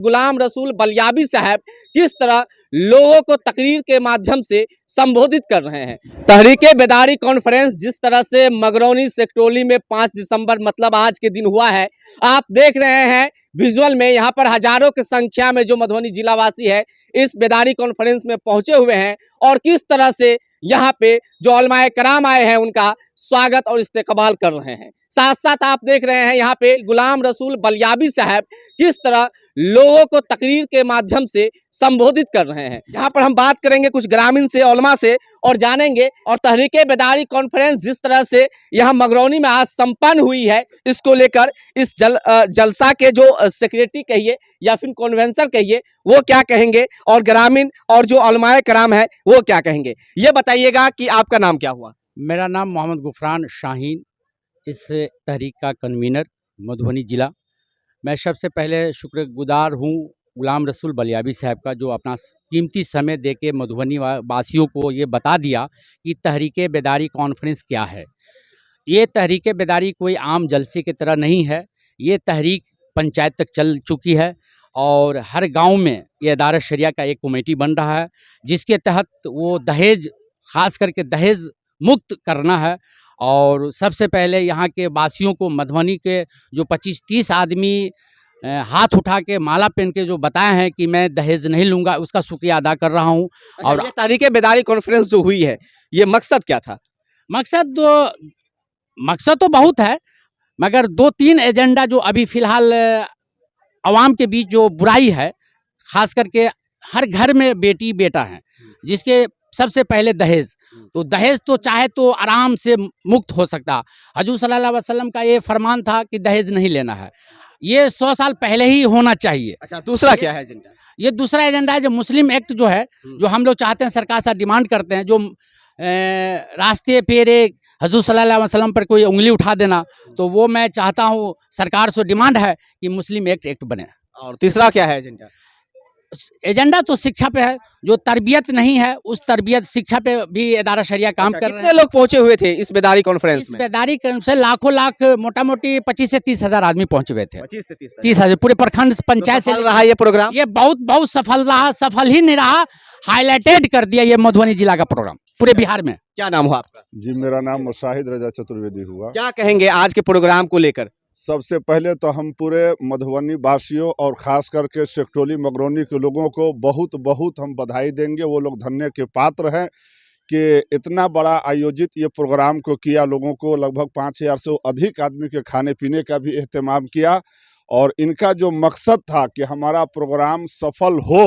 गुलाम रसूल बलियाबी साहब किस तरह लोगों को तकरीर के माध्यम से संबोधित कर रहे हैं। तहरीके बेदारी कॉन्फ्रेंस जिस तरह से मगरौनी सेक्टोली में 5 दिसंबर मतलब आज के दिन हुआ है, आप देख रहे हैं विजुअल में। यहाँ पर हजारों की संख्या में जो मधुबनी जिलावासी है इस बेदारी कॉन्फ्रेंस में पहुंचे हुए हैं और किस तरह से यहाँ पे जो उलमाए कराम आए हैं उनका स्वागत और इस्तेकबाल कर रहे हैं। साथ साथ आप देख रहे हैं यहाँ पे गुलाम रसूल बलियाबी साहब किस तरह लोगों को तकरीर के माध्यम से संबोधित कर रहे हैं। यहाँ पर हम बात करेंगे कुछ ग्रामीण से, उलमा से, और जानेंगे और तहरीके बेदारी कॉन्फ्रेंस जिस तरह से यहाँ मगरौनी में आज संपन्न हुई है, इसको लेकर इस जलसा के जो सेक्रेटरी कहिए या फिर कॉन्वेंसर कहिए वो क्या कहेंगे और ग्रामीण और जो उलमाए कराम है वो क्या कहेंगे। ये बताइएगा कि आपका नाम क्या हुआ। मेरा नाम मोहम्मद गुफरान शाहीन, इस तहरीक का कन्वीनर मधुबनी ज़िला। मैं सबसे पहले शुक्रगुजार हूँ गुलाम रसूल बलियाबी साहब का, जो अपना कीमती समय देके मधुबनी वासियों को ये बता दिया कि तहरीके बेदारी कॉन्फ्रेंस क्या है। ये तहरीके बेदारी कोई आम जलसे की तरह नहीं है। ये तहरीक पंचायत तक चल चुकी है और हर गांव में ये अदारा शरिया का एक कमेटी बन रहा है, जिसके तहत वो दहेज, ख़ास करके दहेज मुक्त करना है। और सबसे पहले यहाँ के वासियों को, मधुबनी के जो 25-30 आदमी हाथ उठा के माला पहन के जो बताए हैं कि मैं दहेज नहीं लूँगा, उसका शुक्रिया अदा कर रहा हूँ। और ये तहरीके बेदारी कॉन्फ्रेंस जो हुई है ये मकसद क्या था? मकसद तो बहुत है, मगर 2-3 एजेंडा जो अभी फ़िलहाल आवाम के बीच जो बुराई है, ख़ास करके हर घर में बेटी बेटा है, जिसके सबसे पहले दहेज। तो दहेज तो चाहे तो आराम से मुक्त हो सकता। हजूर सल्लल्लाहु अलैहि वसल्लम का ये फरमान था कि दहेज नहीं लेना है। ये 100 साल पहले ही होना चाहिए। अच्छा, दूसरा क्या है एजेंडा? ये दूसरा एजेंडा है जो मुस्लिम एक्ट जो है, जो हम लोग चाहते हैं, सरकार से डिमांड करते हैं, जो रास्ते पेरे हजूर सल्लल्लाहु अलैहि वसल्लम पर कोई उंगली उठा देना, तो वो मैं चाहता हूँ, सरकार से डिमांड है कि मुस्लिम एक्ट बने। और तीसरा क्या है एजेंडा? एजेंडा तो शिक्षा पे है। जो तरबियत नहीं है उस तरबियत शिक्षा पे भी अदारा शरिया काम कर रहे हैं। कितने लोग पहुंचे हुए थे इस बेदारी कॉन्फ्रेंस में? बेदारी से लाख मोटा मोटी 25 से 30 हजार आदमी पहुंचे हुए थे। 25 से 30 हजार पूरे प्रखंड पंचायत से रहा ये प्रोग्राम। ये बहुत सफल रहा। सफल ही नहीं रहा, हाईलाइटेड कर दिया ये मधुबनी जिला का प्रोग्राम पूरे बिहार में। क्या नाम हुआ आपका? जी, मेरा नाम मुशाहिद रजा चतुर्वेदी हुआ। क्या कहेंगे आज के प्रोग्राम को लेकर? सबसे पहले तो हम पूरे मधुबनी वासियों और ख़ास करके सेक्टोली मगरौनी के लोगों को बहुत बहुत हम बधाई देंगे। वो लोग धन्य के पात्र हैं कि इतना बड़ा आयोजित ये प्रोग्राम को किया। लोगों को लगभग 5000 से अधिक आदमी के खाने पीने का भी एहतमाम किया और इनका जो मकसद था कि हमारा प्रोग्राम सफल हो,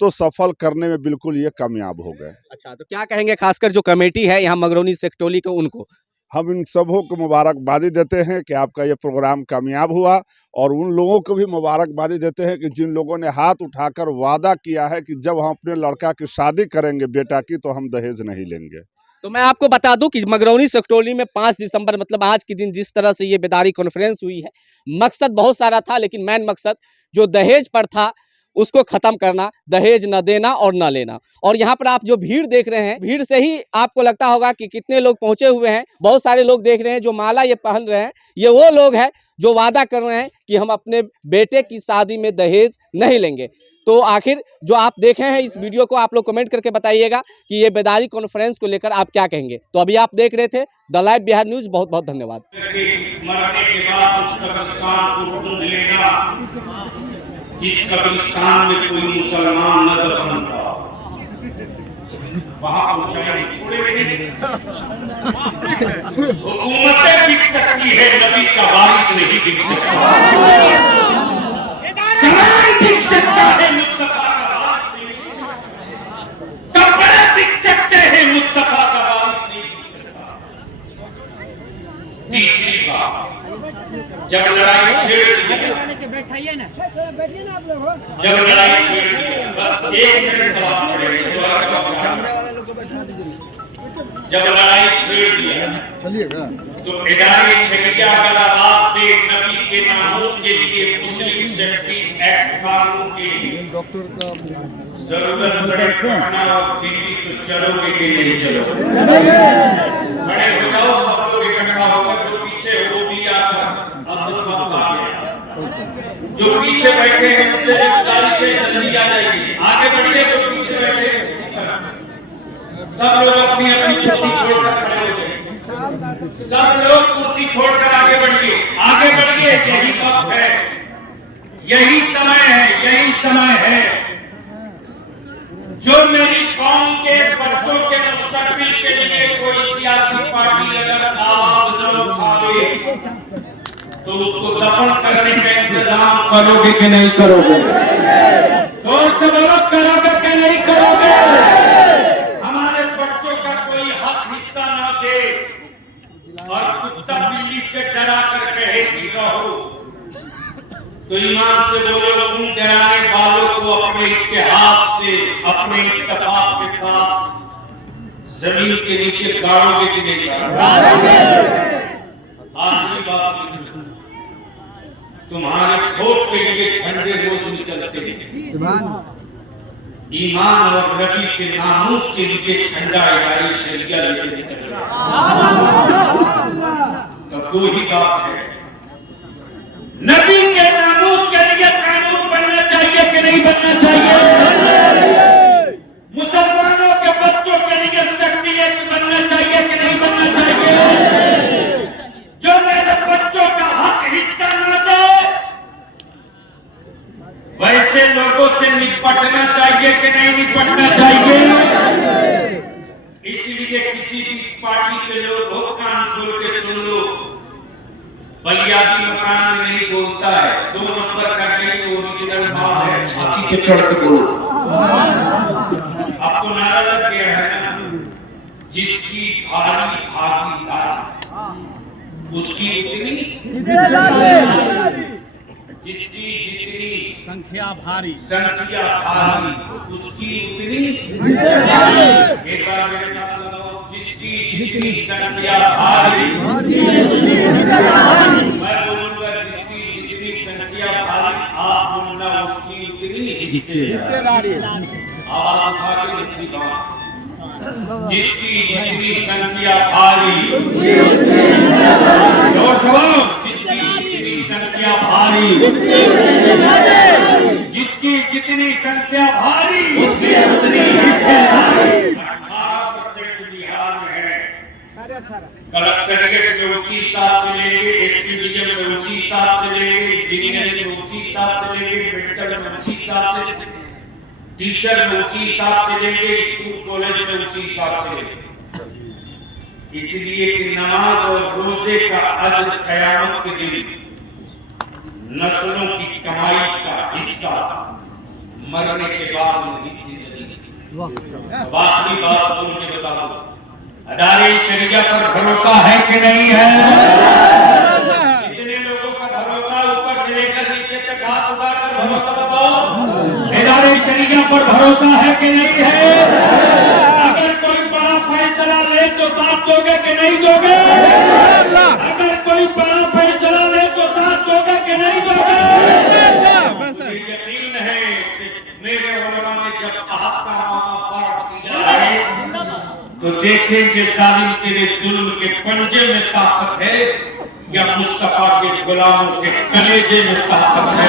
तो सफल करने में बिल्कुल ये कामयाब हो गए। अच्छा, तो क्या कहेंगे खासकर जो कमेटी है यहाँ मगरौनी सेक्टोली को, उनको? हम इन सबों को मुबारकबादी देते हैं कि आपका ये प्रोग्राम कामयाब हुआ, और उन लोगों को भी मुबारकबादी देते हैं कि जिन लोगों ने हाथ उठाकर वादा किया है कि जब हम अपने लड़का की शादी करेंगे बेटा की, तो हम दहेज नहीं लेंगे। तो मैं आपको बता दूं कि मगरौनी सेक्टोली में 5 दिसंबर मतलब आज के दिन जिस तरह से ये बेदारी कॉन्फ्रेंस हुई है, मकसद बहुत सारा था, लेकिन मेन मकसद जो दहेज पर था उसको खत्म करना, दहेज न देना और न लेना। और यहाँ पर आप जो भीड़ देख रहे हैं, भीड़ से ही आपको लगता होगा कि कितने लोग पहुंचे हुए हैं। बहुत सारे लोग देख रहे हैं जो माला ये पहन रहे हैं, ये वो लोग हैं जो वादा कर रहे हैं कि हम अपने बेटे की शादी में दहेज नहीं लेंगे। तो आखिर जो आप देखे हैं इस वीडियो को, आप लोग कमेंट करके बताइएगा कि ये बेदारी कॉन्फ्रेंस को लेकर आप क्या कहेंगे। तो अभी आप देख रहे थे द लाइव बिहार न्यूज। बहुत बहुत धन्यवाद। जिस कब्रिस्तान में कोई मुसलमान न दफन था, वहां ऊंचाई छोड़े हुकूमतें दिख सकती है, नबी का वारिस नहीं दिख सकता। सराय दिख सकता है, मुस्तफा का वारिस नहीं दिख सकता। कपड़े दिख सकते हैं, मुस्तफा का वारिस नहीं दिख सकता। तीसरी बात, जब लड़ाई छेड़ दी, जब लड़ाई छेड़ दी, बस एक मिनट सवाल पड़ेगा, जब लड़ाई छेड़ दिया तो इदारे शरिया गलाबात से नबी के नामों के लिए मुस्लिम सेफ्टी एक्ट कानून के लिए जरूरत पड़े पटना और दिल्ली तो चलोगे कि नहीं चलोगे? खड़े हो जाओ सब लोग इकट्ठा होकर, जो पीछे हो भी आता असल वक्त आ गया। जो पीछे बैठे हैं उनसे गुजारिश है जल्दी आ जाइए, आगे बढ़िए। जो पीछे बैठे हैं सब लोग अपनी अपनी कुर्सी छोड़कर खड़े हो जाइए, सब लोग कुर्सी छोड़कर आगे बढ़िए, आगे बढ़िए। यही वक्त है, यही समय है, यही समय है जो मेरी कौम के बच्चों के मुस्तकबिल के लिए कोई सियासी पार्टी अगर आवाज न उठावे तो उसको दफन करने का इंतजाम करोगे कि नहीं करोगे? जोर से बोलो, करोगे कि नहीं करोगे? हमारे बच्चों का कोई हक हिस्सा न दे और कुत्ता बिल्ली से डरा कर कहे कि रहो, तो ईमान से बोलो, उन डराने वालों को अपने इत्तेहाद से, अपने इत्तेफाक के साथ जमीन के नीचे गाड़ोगे कि नहीं गाड़ोगे? आखिरी बात, तुम्हारे वोट के लिए झंडे रोज निकलते हैं, ईमान और नबी के नामूस के लिए झंडा इदारी शरिया लेके निकल रहा है। तो दो ही बात है, नबी के नामूस के लिए कानून बनना चाहिए कि नहीं बनना चाहिए? मुसलमानों के बच्चों के लिए शक्ति एक बनना चाहिए कि नहीं बनना चाहिए? जो मेरे बच्चों का हक हिस्सा न दे वैसे लोगों से निपटना चाहिए कि नहीं निपटना चाहिए? इसलिए किसी भी पार्टी के लोग हो, कान खोल के सुन लो, बलियादी मकान में नहीं बोलता है, 2 नंबर का नहीं, ओरिजिनल माल है, छाती पे चढ़ के बोलो। आपको नारा लग गया है ना, जिसकी भारी भागीदारी उसकी उतनी जिसकी जितनी संख्या भारी उसकी उतनी। एक बार मेरे साथ लगाओ, जिसकी जितनी संख्या भारी, मैं बोलूंगा जिसकी जितनी संख्या भारी, आप बोलना उसकी उतनी हिस्सेदारी। आवाज उठा के लिखती बात, जिसकी जितनी संख्या भारी, संख्या भारी, जिसकी जितनी संख्या भारी उसकी उतनी हिस्सेदारी। 18% बिहार में है, कलेक्टरेट में उसी हिसाब से लेंगे, एसपीडीएम में उसी हिसाब से लेंगे, इंजीनियरिंग में उसी हिसाब से लेंगे, मेडिकल में उसी हिसाब से, टीचर में उसी हिसाब से लेंगे, स्कूल कॉलेज में उसी हिसाब से लेंगे। इसलिए कि नमाज और रोजे का अज्र कयामत के दिन नस्लों की कमाई का हिस्सा मरने के बाद हिस्से लगेगी। आखिरी बात बोल के बता दो, अदारे शरिया पर भरोसा है कि नहीं है? कितने लोगों का भरोसा, ऊपर से लेकर नीचे तक हाथ उठाकर भरोसा बताओ, अदारे शरिया पर भरोसा है कि नहीं है? अगर कोई बड़ा फैसला ले तो साथ दोगे कि नहीं दोगे? अगर कोई बड़ा फैसला ले तो साथ दोगे कि नहीं दोगे? यकीन है मेरे उलमा ने जब अहद का मामला पाठ किया है तो देखेंगे जालिम तेरे जुल्म के पंजे में ताकत है या मुस्तफा के गुलामों के कलेजे में ताकत है।